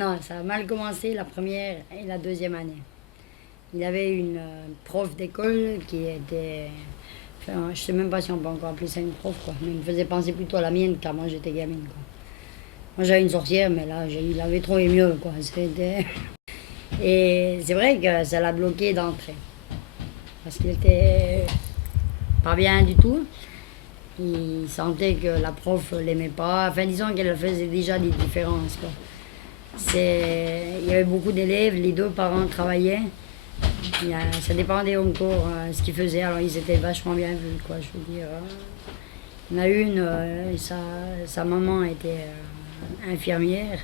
Non, ça a mal commencé la première et la deuxième année. Il avait une prof d'école qui était... Enfin, je sais même pas si on peut encore appeler ça une prof, quoi. Mais il me faisait penser plutôt à la mienne car moi j'étais gamine, quoi. Moi j'avais une sorcière, mais là, il avait trouvé mieux, quoi. C'était... Et c'est vrai que ça l'a bloqué d'entrée. Parce qu'il était pas bien du tout. Il sentait que la prof l'aimait pas. Enfin, disons qu'elle faisait déjà des différences, quoi. Il y avait beaucoup d'élèves, les deux parents travaillaient. Ça dépendait encore ce qu'ils faisaient. Alors, ils étaient vachement bien vus, quoi. Je veux dire, il y en a une, sa maman était infirmière.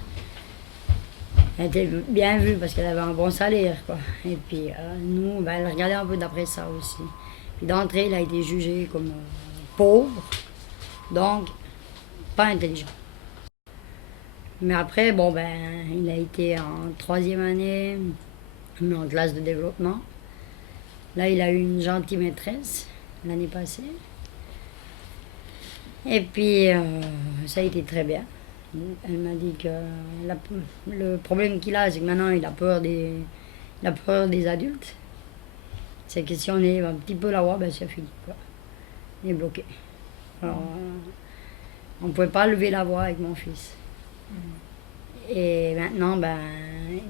Elle était bien vue parce qu'elle avait un bon salaire, quoi. Et puis, nous, ben, elle regardait un peu d'après ça aussi. Puis d'entrée, il a été jugé comme pauvre, donc pas intelligent. Mais après, bon, ben, il a été en troisième année, mais en classe de développement. Là, il a eu une gentille maîtresse l'année passée. Et puis, ça a été très bien. Elle m'a dit que le problème qu'il a, c'est que maintenant, il a peur des adultes. C'est que si on est un petit peu là-haut, ben, c'est fini, quoi. Il est bloqué. Alors, on ne pouvait pas lever la voix avec mon fils. Et maintenant, ben,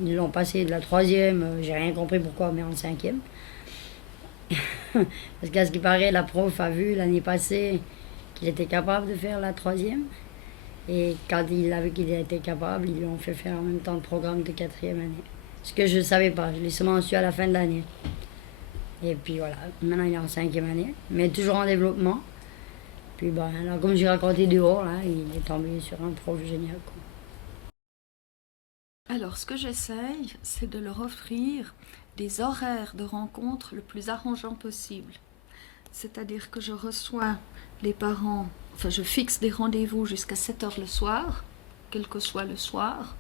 ils l'ont passé de la troisième, j'ai rien compris pourquoi, mais en cinquième. Parce qu'à ce qui paraît, la prof a vu l'année passée qu'il était capable de faire la troisième. Et quand il a vu qu'il était capable, ils lui ont fait faire en même temps le programme de quatrième année. Ce que je ne savais pas, je l'ai seulement su à la fin de l'année. Et puis voilà, maintenant il est en cinquième année, mais toujours en développement. Puis ben, là, comme j'ai raconté dehors, là, il est tombé sur un prof génial, quoi. Alors, ce que j'essaye, c'est de leur offrir des horaires de rencontre le plus arrangeants possible. C'est-à-dire que je reçois les parents, enfin je fixe des rendez-vous jusqu'à 7h le soir, quel que soit le soir.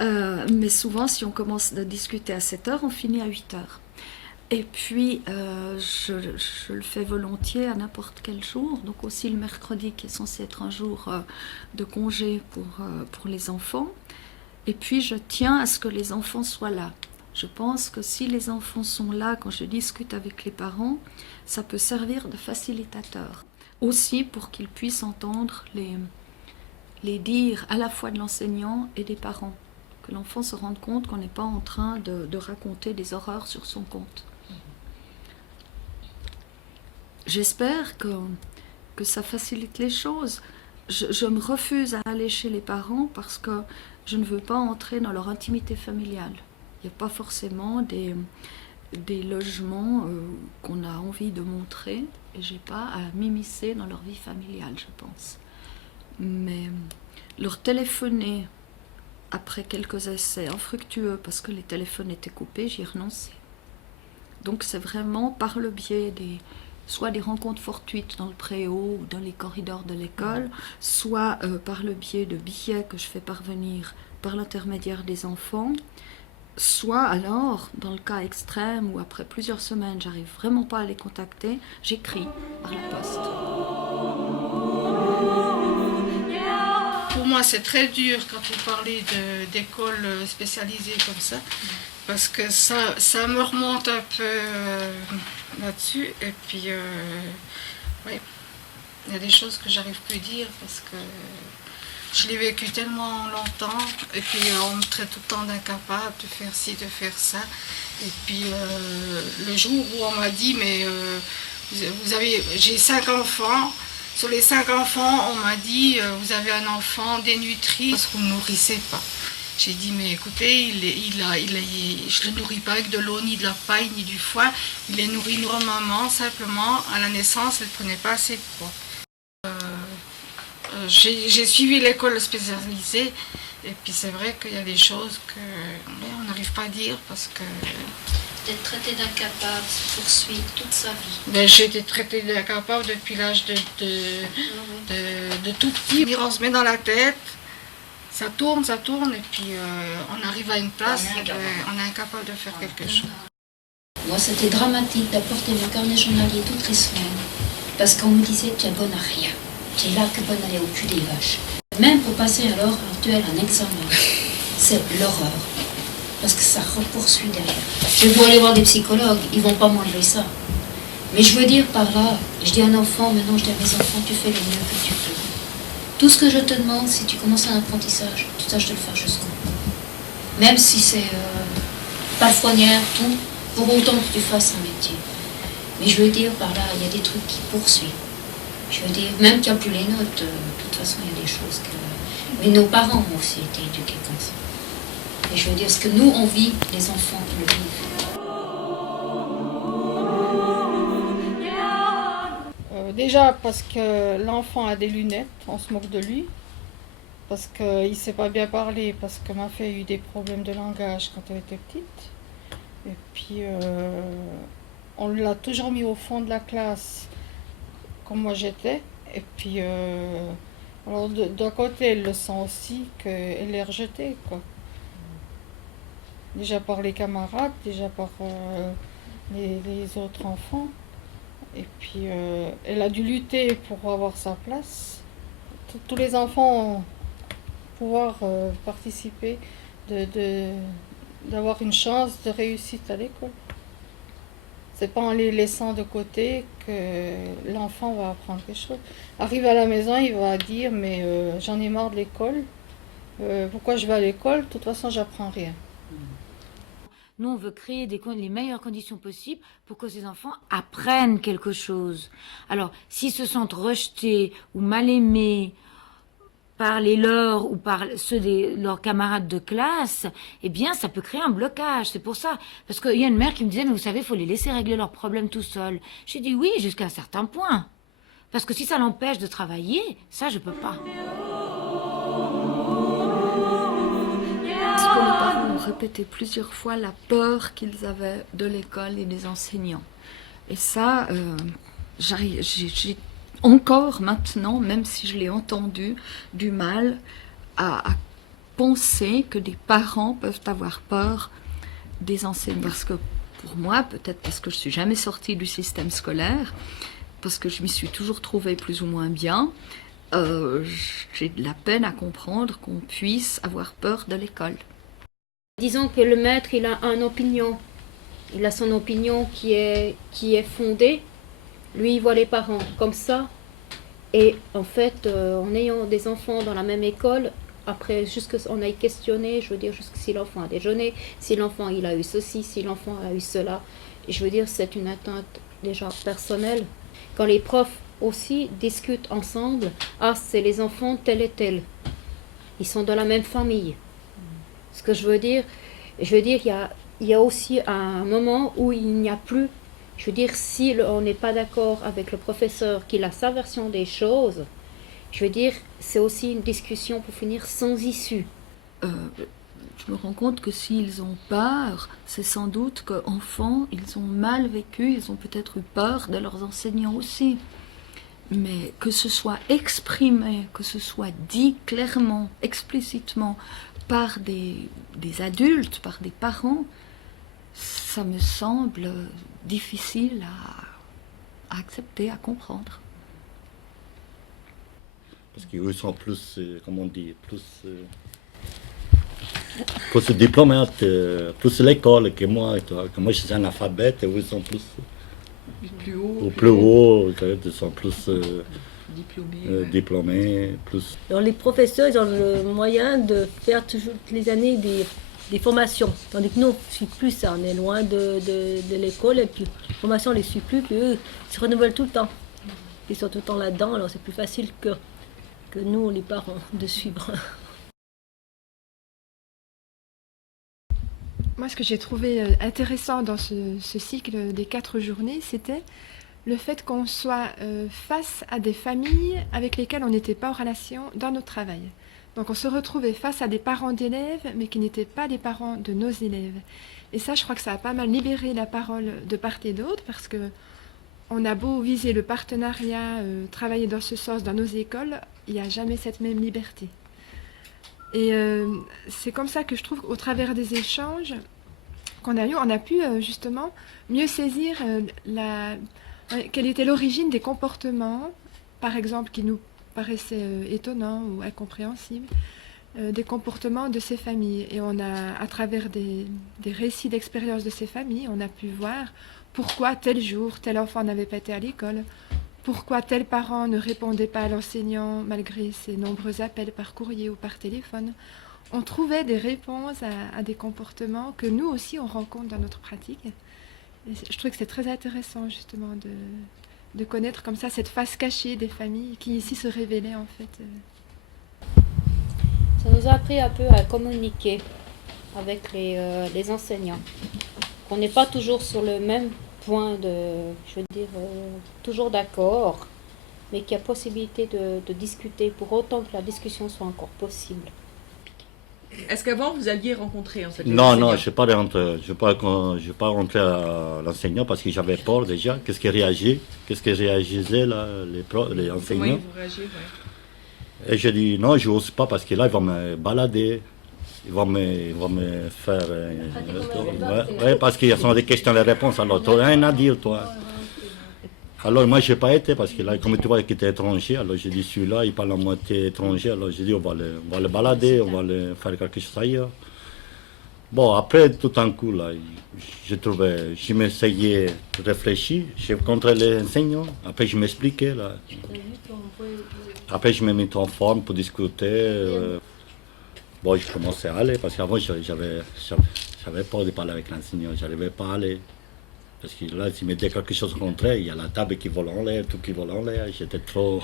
Mais souvent, si on commence à discuter à 7h, on finit à 8h. Et puis, je le fais volontiers à n'importe quel jour, donc aussi le mercredi qui est censé être un jour de congé pour les enfants. Et puis, je tiens à ce que les enfants soient là. Je pense que si les enfants sont là quand je discute avec les parents, ça peut servir de facilitateur. Aussi pour qu'ils puissent entendre les dires à la fois de l'enseignant et des parents. Que l'enfant se rende compte qu'on n'est pas en train de raconter des horreurs sur son compte. J'espère que ça facilite les choses. Je me refuse à aller chez les parents parce que je ne veux pas entrer dans leur intimité familiale. Il n'y a pas forcément des logements qu'on a envie de montrer et je n'ai pas à m'immiscer dans leur vie familiale, je pense. Mais leur téléphoner après quelques essais infructueux parce que les téléphones étaient coupés, j'y ai renoncé. Donc c'est vraiment par le biais soit des rencontres fortuites dans le préau ou dans les corridors de l'école, soit par le biais de billets que je fais parvenir par l'intermédiaire des enfants, soit alors, dans le cas extrême où après plusieurs semaines, j'arrive vraiment pas à les contacter, j'écris par la poste. Pour moi, c'est très dur quand vous parlez d'écoles spécialisées comme ça, parce que ça me remonte un peu là-dessus. Et puis, oui, il y a des choses que j'arrive plus à dire parce que je l'ai vécu tellement longtemps. Et puis, on me traite tout le temps d'incapable de faire ci, de faire ça. Et puis, le jour où on m'a dit, mais j'ai 5 enfants. Sur les 5 enfants, on m'a dit, vous avez un enfant dénutri parce que vous ne nourrissez pas. J'ai dit, mais écoutez, je ne le nourris pas avec de l'eau, ni de la paille, ni du foin. Il les nourrit normalement, simplement, à la naissance, elle ne prenait pas assez de poids. J'ai suivi l'école spécialisée, et puis c'est vrai qu'il y a des choses qu'on n'arrive pas à dire parce que... D'être traité d'incapable, se poursuit toute sa vie. Ben, j'ai été traitée d'incapable depuis l'âge de tout petit. On se met dans la tête, ça tourne, et puis on arrive à une place et on est incapable de faire quelque chose. Moi, c'était dramatique d'apporter mon carnet journalier toutes les semaines, parce qu'on me disait tu es bonne à rien, tu es là que bonne à aller au cul des vaches. Même pour passer alors un duel en examen, c'est l'horreur. Parce que ça poursuit derrière. Je vais aller voir des psychologues, ils ne vont pas m'enlever ça. Mais je veux dire par là, je dis à un enfant, maintenant je dis à mes enfants, tu fais le mieux que tu peux. Tout ce que je te demande, si tu commences un apprentissage, tu tâches de le faire jusqu'au bout. Même si c'est palefrenière, tout, pour autant que tu fasses un métier. Mais je veux dire par là, il y a des trucs qui poursuivent. Je veux dire, même qu'il n'y a plus les notes, de toute façon, il y a des choses que... Mais nos parents ont aussi été éduqués comme ça. Et je veux dire, ce que nous, on vit, les enfants le vivent. Déjà parce que l'enfant a des lunettes, on se moque de lui. Parce qu'il ne sait pas bien parler, parce que ma fille a eu des problèmes de langage quand elle était petite. Et puis, on l'a toujours mis au fond de la classe, comme moi j'étais. Et puis, alors d'un côté, elle le sent aussi qu'elle est rejetée, quoi. Déjà par les camarades, déjà par les autres enfants. Et puis, elle a dû lutter pour avoir sa place. Tous les enfants ont pouvoir participer, d'avoir une chance de réussite à l'école. C'est pas en les laissant de côté que l'enfant va apprendre quelque chose. Arrive à la maison, il va dire mais j'en ai marre de l'école. Pourquoi je vais à l'école? De toute façon, j'apprends rien. Nous, on veut créer les meilleures conditions possibles pour que ces enfants apprennent quelque chose. Alors, s'ils se sentent rejetés ou mal aimés par les leurs ou par ceux de leurs camarades de classe, eh bien, ça peut créer un blocage. C'est pour ça. Parce qu'il y a une mère qui me disait, mais vous savez, il faut les laisser régler leurs problèmes tout seuls. J'ai dit oui, jusqu'à un certain point. Parce que si ça l'empêche de travailler, ça, je peux pas. Parce que les parents ont répété plusieurs fois la peur qu'ils avaient de l'école et des enseignants. Et ça, j'ai encore maintenant, même si je l'ai entendu, du mal à penser que des parents peuvent avoir peur des enseignants. Parce que pour moi, peut-être parce que je ne suis jamais sortie du système scolaire, parce que je m'y suis toujours trouvée plus ou moins bien, j'ai de la peine à comprendre qu'on puisse avoir peur de l'école. Disons que le maître, il a une opinion. Il a son opinion qui est fondée. Lui, il voit les parents comme ça. Et en fait, en ayant des enfants dans la même école, après, on a questionné, je veux dire, jusque si l'enfant a déjeuné, si l'enfant il a eu ceci, si l'enfant a eu cela. Et je veux dire, c'est une atteinte déjà personnelle. Quand les profs aussi discutent ensemble, ah, c'est les enfants tel et tel. Ils sont dans la même famille. Ce que je veux dire, il y a aussi un moment où il n'y a plus, je veux dire, si on n'est pas d'accord avec le professeur qu'il a sa version des choses, je veux dire, c'est aussi une discussion pour finir sans issue. Je me rends compte que s'ils ont peur, c'est sans doute qu'enfants, ils ont mal vécu, ils ont peut-être eu peur de leurs enseignants aussi. Mais que ce soit exprimé, que ce soit dit clairement, explicitement, par des adultes, par des parents, ça me semble difficile à accepter, à comprendre. Parce qu'eux sont plus, comment on dit, plus diplomates, plus l'école que moi. Que moi, je suis analphabète et eux sont plus... Plus haut, ils sont plus diplômés, plus... Alors les professeurs, ils ont le moyen de faire toujours toutes les années des formations. Tandis que nous, on ne suit plus ça. On est loin de l'école et puis les formations, on ne les suit plus. Puis eux, ils se renouvellent tout le temps. Ils sont tout le temps là-dedans, alors c'est plus facile que nous, les parents, de suivre. Moi, ce que j'ai trouvé intéressant dans ce cycle des 4 journées, c'était le fait qu'on soit face à des familles avec lesquelles on n'était pas en relation dans notre travail. Donc on se retrouvait face à des parents d'élèves, mais qui n'étaient pas les parents de nos élèves. Et ça, je crois que ça a pas mal libéré la parole de part et d'autre, parce que on a beau viser le partenariat, travailler dans ce sens dans nos écoles, il n'y a jamais cette même liberté. Et c'est comme ça que je trouve qu'au travers des échanges qu'on a eus, on a pu justement mieux saisir quelle était l'origine des comportements, par exemple, qui nous paraissaient étonnants ou incompréhensibles, des comportements de ces familles. Et on a, à travers des récits d'expériences de ces familles, on a pu voir pourquoi tel jour, tel enfant n'avait pas été à l'école, pourquoi tel parent ne répondait pas à l'enseignant malgré ses nombreux appels par courrier ou par téléphone. On trouvait des réponses à des comportements que nous aussi on rencontre dans notre pratique. Et je trouve que c'est très intéressant justement de connaître comme ça cette face cachée des familles qui ici se révélaient en fait. Ça nous a appris un peu à communiquer avec les enseignants. On n'est pas toujours sur le même point toujours d'accord, mais qu'il y a possibilité de discuter pour autant que la discussion soit encore possible. Est-ce qu'avant vous alliez rencontrer en fait les Non, enseignants? non, je n'ai pas rentré. Je pas rentré à l'enseignant parce que j'avais peur déjà. Qu'est-ce qui réagissaient là, les Comment enseignants. ils vont réagir, ouais. Et j'ai dit non, je n'ose pas parce que là, ils vont me balader. Ils vont me faire. Ouais, parce qu'il y a des questions et des réponses. Alors, tu n'as rien à dire, toi. Alors, moi, je n'ai pas été parce que là, comme tu vois qu'il était étranger, alors j'ai dit celui-là, il parle à moitié étranger. Alors, j'ai dit on va le balader, on va le faire quelque chose ailleurs. Bon, après, tout un coup, là, je m'essayais de réfléchir. J'ai rencontré les enseignants. Après, je m'expliquais, là. Après, je me mis en forme pour discuter. Bon, je commençais à aller parce qu'avant, j'avais peur de parler avec l'enseignant. Je n'arrivais pas à aller. Parce que là, s'il me dit quelque chose contre, il y a la table qui vole en l'air, tout qui vole en l'air. J'étais trop.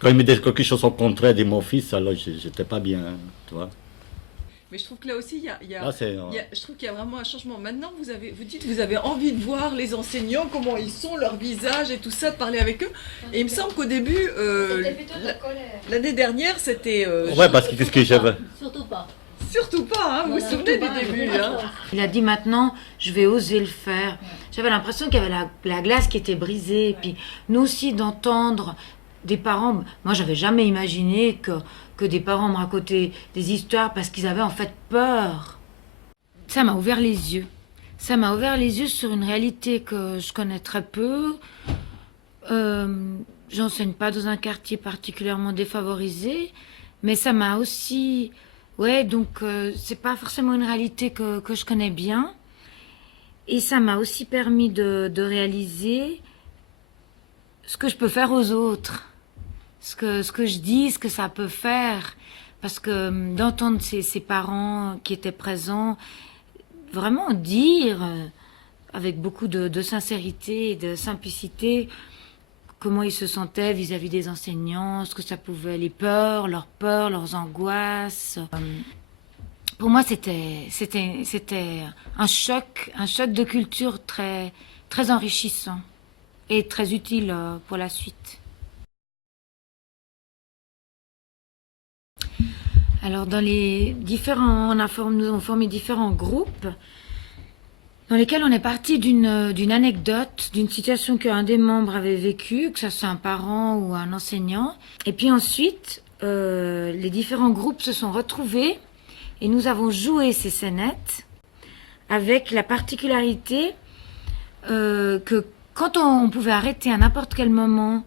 Quand il me dit quelque chose au contraire de mon fils, alors j'étais pas bien, tu vois. Mais je trouve que là aussi, je trouve qu'il y a vraiment un changement. Maintenant, vous dites que vous avez envie de voir les enseignants, comment ils sont, leur visage et tout ça, de parler avec eux. Et il me semble qu'au début, l'année dernière, c'était... Ouais, parce que qu'est-ce que j'avais. Surtout pas. Surtout pas, hein, vous vous souvenez du début. Hein. Il a dit maintenant, je vais oser le faire. J'avais l'impression qu'il y avait la glace qui était brisée. Et puis nous aussi d'entendre des parents... Moi, j'avais jamais imaginé que des parents me racontaient des histoires parce qu'ils avaient en fait peur. Ça m'a ouvert les yeux. Ça m'a ouvert les yeux sur une réalité que je connais très peu. J'enseigne pas dans un quartier particulièrement défavorisé, mais ça m'a aussi... Ouais, donc c'est pas forcément une réalité que je connais bien. Et ça m'a aussi permis de réaliser ce que je peux faire aux autres. Ce que je dis, ce que ça peut faire. Parce que d'entendre ces parents qui étaient présents, vraiment dire avec beaucoup de sincérité et de simplicité comment ils se sentaient vis-à-vis des enseignants, ce que ça pouvait, les peurs, leurs angoisses. Pour moi, c'était un choc de culture très, très enrichissant et très utile pour la suite. Alors, dans les différents, nous avons formé différents groupes dans lesquels on est parti d'une anecdote, d'une situation qu'un des membres avait vécue, que ce soit un parent ou un enseignant. Et puis ensuite, les différents groupes se sont retrouvés et nous avons joué ces scénettes avec la particularité que quand on pouvait arrêter à n'importe quel moment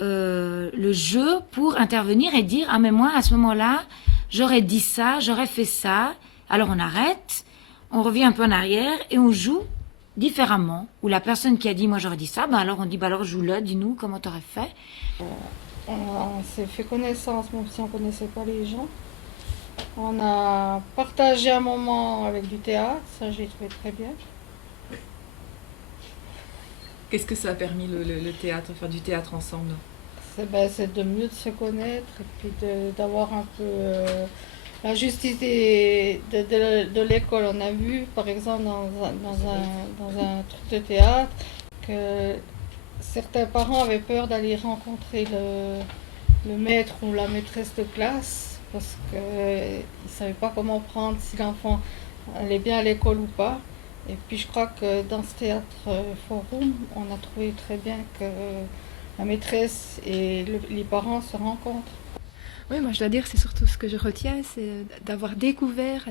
le jeu pour intervenir et dire « Ah mais moi, à ce moment-là, j'aurais dit ça, j'aurais fait ça. » Alors on arrête. On revient un peu en arrière et on joue différemment. Ou la personne qui a dit « moi j'aurais dit ça », ben alors on dit « alors joue-le, dis-nous comment t'aurais fait ». On s'est fait connaissance même si on ne connaissait pas les gens. On a partagé un moment avec du théâtre, ça j'ai trouvé très bien. Qu'est-ce que ça a permis le théâtre, faire du théâtre ensemble? C'est de mieux de se connaître et puis d'avoir un peu... la justice de l'école. On a vu, par exemple, dans un truc de théâtre, que certains parents avaient peur d'aller rencontrer le maître ou la maîtresse de classe parce qu'ils ne savaient pas comment prendre si l'enfant allait bien à l'école ou pas. Et puis je crois que dans ce théâtre forum, on a trouvé très bien que la maîtresse et les parents se rencontrent. Oui, moi je dois dire, c'est surtout ce que je retiens, c'est d'avoir découvert,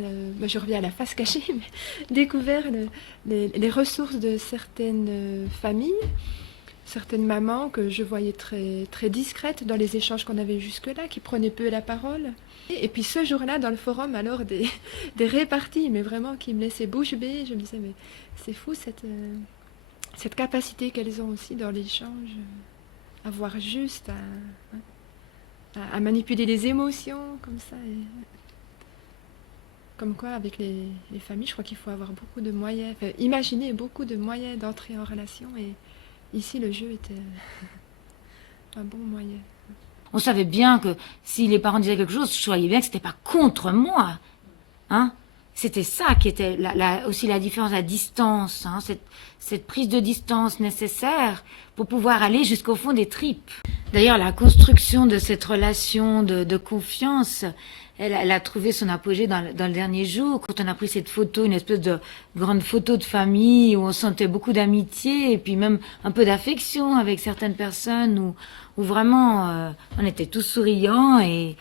je reviens à la face cachée, mais découvert les ressources de certaines familles certaines mamans que je voyais très, très discrètes dans les échanges qu'on avait jusque-là, qui prenaient peu la parole. Et puis ce jour-là, dans le forum, alors des réparties, mais vraiment qui me laissaient bouche bée. Je me disais, mais c'est fou cette capacité qu'elles ont aussi dans l'échange, à voir juste, à manipuler les émotions comme ça. Comme quoi, avec les familles, je crois qu'il faut avoir beaucoup de moyens, enfin, imaginer beaucoup de moyens d'entrer en relation. Et ici, le jeu était un bon moyen. On savait bien que si les parents disaient quelque chose, je voyais bien que c'était pas contre moi. Hein? C'était ça qui était aussi la différence, la distance, hein? Cette prise de distance nécessaire pour pouvoir aller jusqu'au fond des tripes. D'ailleurs, la construction de cette relation de confiance, elle a trouvé son apogée dans le dernier jour, quand on a pris cette photo, une espèce de grande photo de famille, où on sentait beaucoup d'amitié, et puis même un peu d'affection avec certaines personnes, où vraiment on était tous souriants, et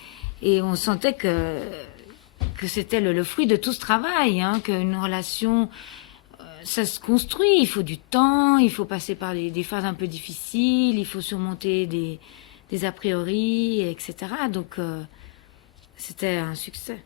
on sentait que c'était le fruit de tout ce travail, hein, qu'une relation, ça se construit, il faut du temps, il faut passer par des phases un peu difficiles, il faut surmonter des a priori, etc. Donc c'était un succès.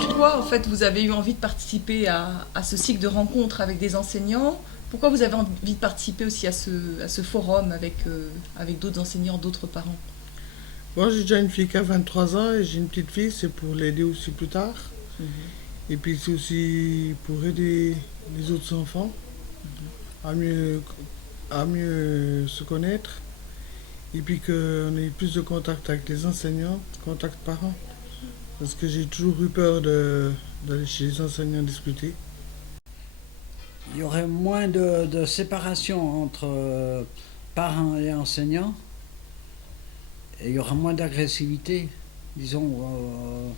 Pourquoi, en fait, vous avez eu envie de participer à ce cycle de rencontres avec des enseignants? Pourquoi vous avez envie de participer aussi à ce forum avec d'autres enseignants, d'autres parents? Moi, j'ai déjà une fille qui a 23 ans et j'ai une petite fille, c'est pour l'aider aussi plus tard. Et puis c'est aussi pour aider les autres enfants à mieux se connaître. Et puis qu'on ait plus de contact avec les enseignants, contact parents. Parce que j'ai toujours eu peur d'aller chez les enseignants discuter. Il y aurait moins de séparation entre parents et enseignants. Et il y aura moins d'agressivité, disons,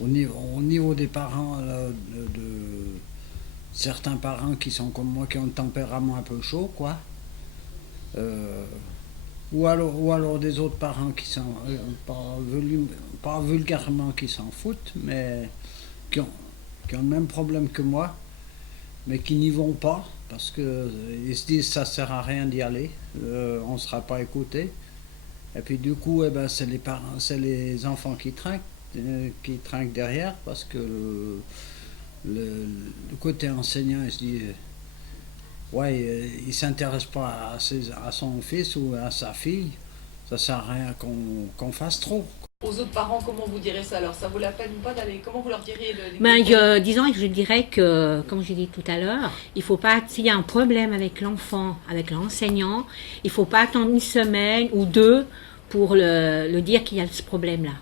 au niveau des parents, de certains parents qui sont comme moi, qui ont un tempérament un peu chaud, quoi. Ou alors des autres parents qui sont, pas vulgairement qui s'en foutent, mais qui ont le même problème que moi, mais qui n'y vont pas, parce qu'ils se disent ça sert à rien d'y aller, on ne sera pas écouté. Et puis du coup, c'est les parents, c'est les enfants qui trinquent derrière, parce que le côté enseignant, il se dit, ouais, il s'intéresse pas à son fils ou à sa fille, ça sert à rien qu'on fasse trop. Aux autres parents, comment vous direz ça alors? Ça vaut la peine ou pas d'aller? Comment vous leur diriez Disons, je dirais que, comme j'ai dit tout à l'heure, il faut pas, s'il y a un problème avec l'enfant, avec l'enseignant, il faut pas attendre une semaine ou deux pour le dire qu'il y a ce problème-là.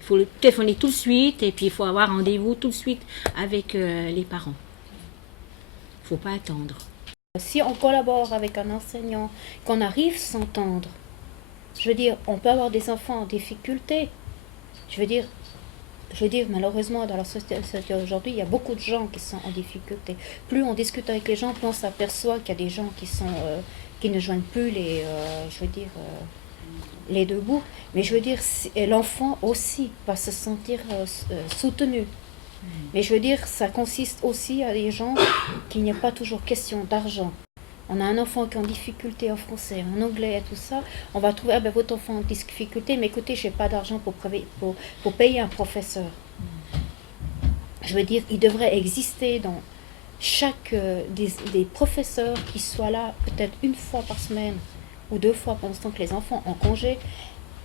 Il faut le téléphoner tout de suite et puis il faut avoir rendez-vous tout de suite avec les parents. Il faut pas attendre. Si on collabore avec un enseignant, qu'on arrive à s'entendre, je veux dire, on peut avoir des enfants en difficulté. Je veux dire, malheureusement, dans la société aujourd'hui, il y a beaucoup de gens qui sont en difficulté. Plus on discute avec les gens, plus on s'aperçoit qu'il y a des gens qui ne joignent plus les deux bouts. Mais je veux dire, l'enfant aussi va se sentir soutenu. Mais je veux dire, ça consiste aussi à des gens qu'il n'y a pas toujours question d'argent. On a un enfant qui est en difficulté en français, en anglais et tout ça, on va trouver, votre enfant en difficulté, mais écoutez, je n'ai pas d'argent pour payer un professeur. Je veux dire, il devrait exister dans chaque des professeurs qui soient là peut-être une fois par semaine ou deux fois pendant ce temps que les enfants ont congé,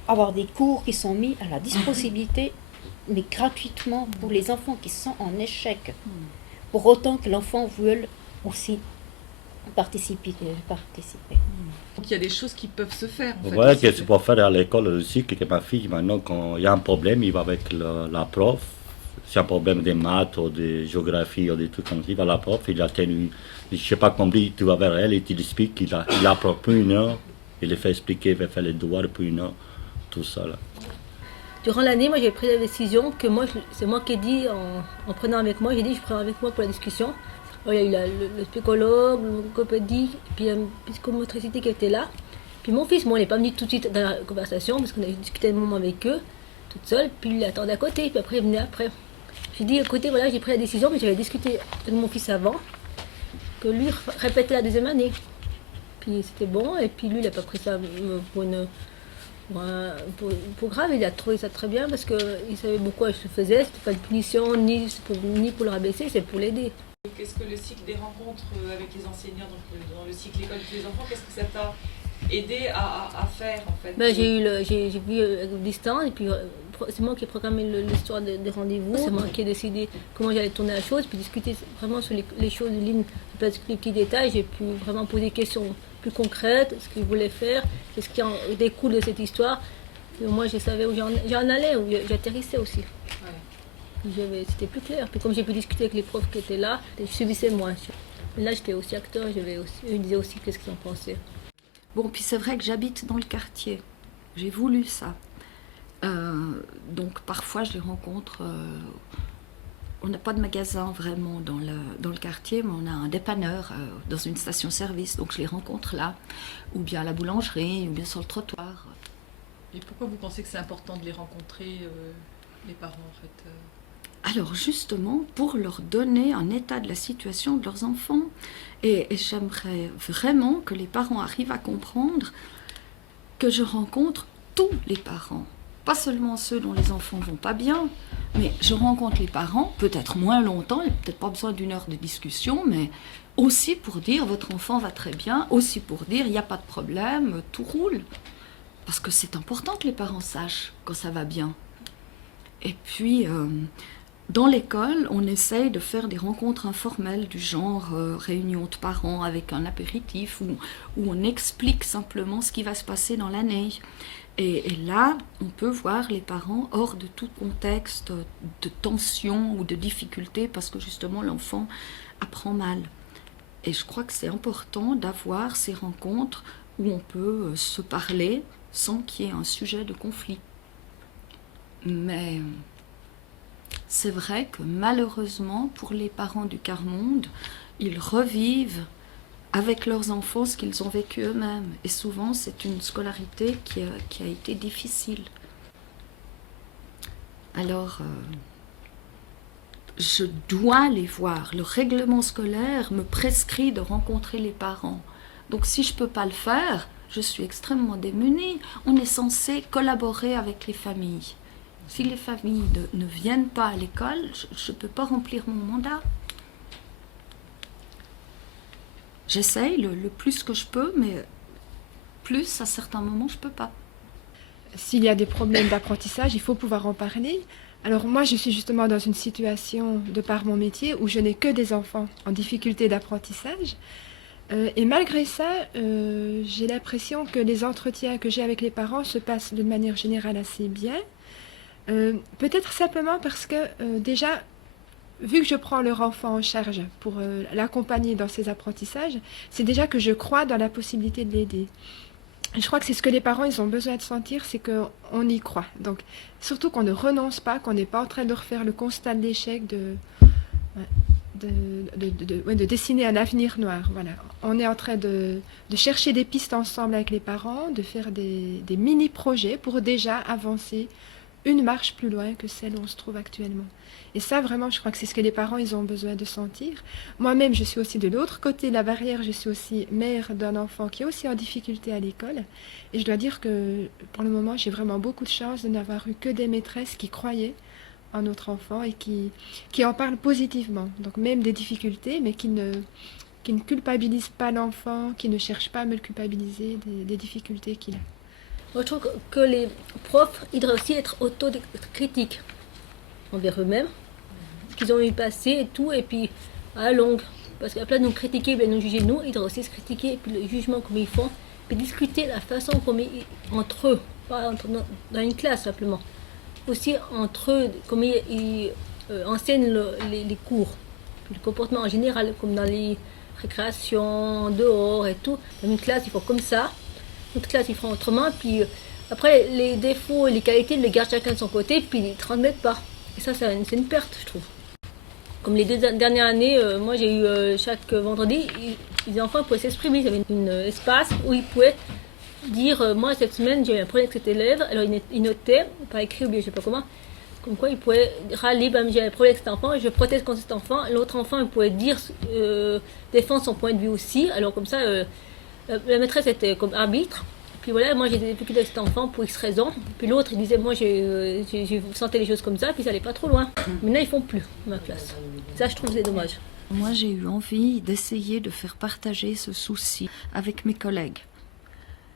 avoir des cours qui sont mis à la disponibilité, mais gratuitement pour les enfants qui sont en échec. Pour autant que l'enfant veuille aussi participer. Donc il y a des choses qui peuvent se faire. Voilà, que tu peux faire à l'école aussi, que ma fille, maintenant, quand il y a un problème, il va avec la prof. C'est un problème de maths ou de géographie ou des trucs comme ça, il va la prof, il a tenu, je ne sais pas compris, tu vas vers elle et tu lui expliques, il apprend plus une heure, il les fait expliquer, il va faire les devoirs plus une heure, tout ça là. Durant l'année, moi j'ai pris la décision que c'est moi qui ai dit, en prenant avec moi, j'ai dit je prends avec moi pour la discussion. Alors, il y a eu le psychologue, le logopédie, puis la psychomotricité qui était là. Puis mon fils, moi, il n'est pas venu tout de suite dans la conversation parce qu'on a discuté un moment avec eux. toute seule, puis il attendait à côté, puis après il venait après. J'ai dit, écoutez, voilà, j'ai pris la décision, mais j'avais discuté avec mon fils avant, que lui répétait la deuxième année. Puis c'était bon, et puis lui, il n'a pas pris ça pour grave, il a trouvé ça très bien, parce qu'il savait pourquoi je le faisais, c'était pas de punition, ni pour le rabaisser, c'est pour l'aider. Qu'est-ce que le cycle des rencontres avec les enseignants, donc dans le cycle école des enfants, qu'est-ce que ça t'a aidé à faire en fait? J'ai vu à distance, et puis c'est moi qui ai programmé l'histoire des rendez-vous, c'est moi qui ai décidé comment j'allais tourner la chose, puis discuter vraiment sur les choses de ligne, les petits détails, j'ai pu vraiment poser des questions plus concrètes, ce qu'ils voulaient faire, qu'est-ce qui en découle de cette histoire. Et moi je savais où j'en allais, où j'atterrissais aussi. C'était plus clair. Puis comme j'ai pu discuter avec les profs qui étaient là, je subissais moins. Mais là, j'étais aussi acteur, je disais aussi qu'est-ce qu'ils en pensaient. Bon, puis c'est vrai que j'habite dans le quartier. J'ai voulu ça. Donc parfois, je les rencontre. On n'a pas de magasin vraiment dans le quartier, mais on a un dépanneur dans une station-service. Donc je les rencontre là, ou bien à la boulangerie, ou bien sur le trottoir. Et pourquoi vous pensez que c'est important de les rencontrer, les parents en fait Alors justement, pour leur donner un état de la situation de leurs enfants. Et j'aimerais vraiment que les parents arrivent à comprendre que je rencontre tous les parents. Pas seulement ceux dont les enfants vont pas bien, mais je rencontre les parents, peut-être moins longtemps, il n'y a peut-être pas besoin d'une heure de discussion, mais aussi pour dire votre enfant va très bien, aussi pour dire il n'y a pas de problème, tout roule. Parce que c'est important que les parents sachent quand ça va bien. Et puis, dans l'école, on essaye de faire des rencontres informelles du genre réunion de parents avec un apéritif où on explique simplement ce qui va se passer dans l'année. Et là, on peut voir les parents hors de tout contexte de tension ou de difficulté parce que justement l'enfant apprend mal. Et je crois que c'est important d'avoir ces rencontres où on peut se parler sans qu'il y ait un sujet de conflit. Mais c'est vrai que malheureusement, pour les parents du quart-monde, ils revivent avec leurs enfants ce qu'ils ont vécu eux-mêmes. Et souvent, c'est une scolarité qui a été difficile. Alors, je dois les voir. Le règlement scolaire me prescrit de rencontrer les parents. Donc, si je ne peux pas le faire, je suis extrêmement démunie. On est censé collaborer avec les familles. Si les familles ne viennent pas à l'école, je ne peux pas remplir mon mandat. J'essaye le plus que je peux, mais plus, à certains moments, je ne peux pas. S'il y a des problèmes d'apprentissage, il faut pouvoir en parler. Alors moi, je suis justement dans une situation, de par mon métier, où je n'ai que des enfants en difficulté d'apprentissage. Et malgré ça, j'ai l'impression que les entretiens que j'ai avec les parents se passent de manière générale assez bien. Peut-être simplement parce que déjà, vu que je prends leur enfant en charge pour l'accompagner dans ses apprentissages, c'est déjà que je crois dans la possibilité de l'aider. Je crois que c'est ce que les parents ils ont besoin de sentir, c'est qu'on y croit. Donc, surtout qu'on ne renonce pas, qu'on n'est pas en train de refaire le constat de l'échec, de dessiner un avenir noir. Voilà. On est en train de chercher des pistes ensemble avec les parents, de faire des mini-projets pour déjà avancer une marche plus loin que celle où on se trouve actuellement. Et ça, vraiment, je crois que c'est ce que les parents, ils ont besoin de sentir. Moi-même, je suis aussi de l'autre côté de la barrière. Je suis aussi mère d'un enfant qui est aussi en difficulté à l'école. Et je dois dire que, pour le moment, j'ai vraiment beaucoup de chance de n'avoir eu que des maîtresses qui croyaient en notre enfant et qui en parlent positivement. Donc, même des difficultés, mais qui ne culpabilisent pas l'enfant, qui ne cherchent pas à me le culpabiliser des difficultés qu'il a. Moi, je trouve que les profs, ils devraient aussi être autocritiques envers eux-mêmes, ce qu'ils ont eu passé et tout, et puis à la longue. Parce qu'à la place de nous critiquer, de nous juger, nous, ils devraient aussi se critiquer, et puis le jugement comme ils font, puis discuter la façon comme entre eux, pas dans une classe simplement. Aussi entre eux, comme ils enseignent les cours, puis le comportement en général, comme dans les récréations, dehors et tout. Dans une classe, ils font comme ça. Notre classe, ils font autrement, puis après, les défauts et les qualités, ils les gardent chacun de son côté, puis ils ne transmettent pas. Et ça, c'est une perte, je trouve. Comme les 2 dernières années, moi, j'ai eu chaque vendredi, les enfants pouvaient s'exprimer. Ils avaient un espace où ils pouvaient dire, moi cette semaine j'ai eu un problème avec cet élève, alors il notait, par écrit ou bien je sais pas comment, comme quoi il pouvait râler, ben, j'ai un problème avec cet enfant, et je proteste contre cet enfant, l'autre enfant il pouvait dire, défendre son point de vue aussi, alors comme ça, la maîtresse était comme arbitre, puis voilà, moi j'ai discuté avec cet enfant pour X raisons, puis l'autre il disait, moi j'ai senti les choses comme ça, puis ça allait pas trop loin. Maintenant ils font plus dans ma classe, ça je trouve c'est dommage. Moi, j'ai eu envie d'essayer de faire partager ce souci avec mes collègues.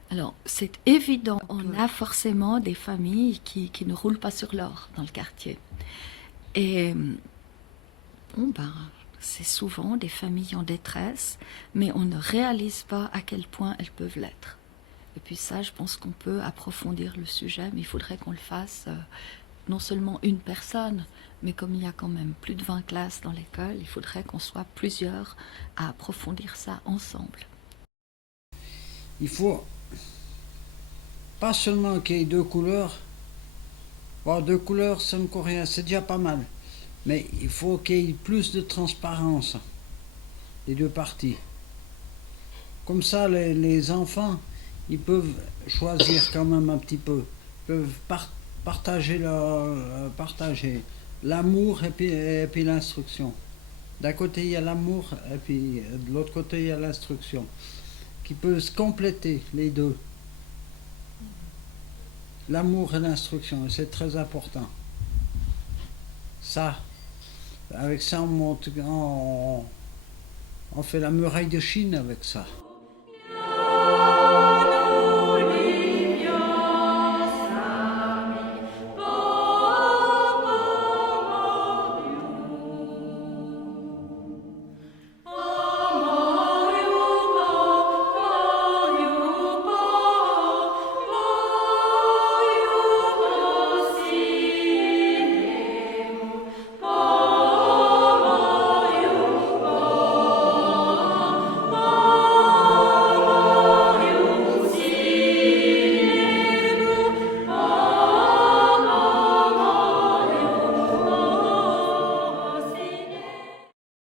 Alors, c'est évident, on a forcément des familles qui ne roulent pas sur l'or dans le quartier. Et bon, ben, c'est souvent des familles en détresse, mais on ne réalise pas à quel point elles peuvent l'être. Et puis ça, je pense qu'on peut approfondir le sujet, mais il faudrait qu'on le fasse non seulement une personne, mais comme il y a quand même plus de 20 classes dans l'école, il faudrait qu'on soit plusieurs à approfondir ça ensemble. Il faut pas seulement qu'il y ait 2 couleurs. Bon, 2 couleurs, c'est encore rien, c'est déjà pas mal. Mais il faut qu'il y ait plus de transparence des 2 parties. Comme ça, les enfants, ils peuvent choisir quand même un petit peu. Ils peuvent partager l'amour et puis l'instruction. D'un côté, il y a l'amour et puis de l'autre côté, il y a l'instruction. Qui peut se compléter, les deux. L'amour et l'instruction, c'est très important. Ça, avec ça, on fait la muraille de Chine avec ça.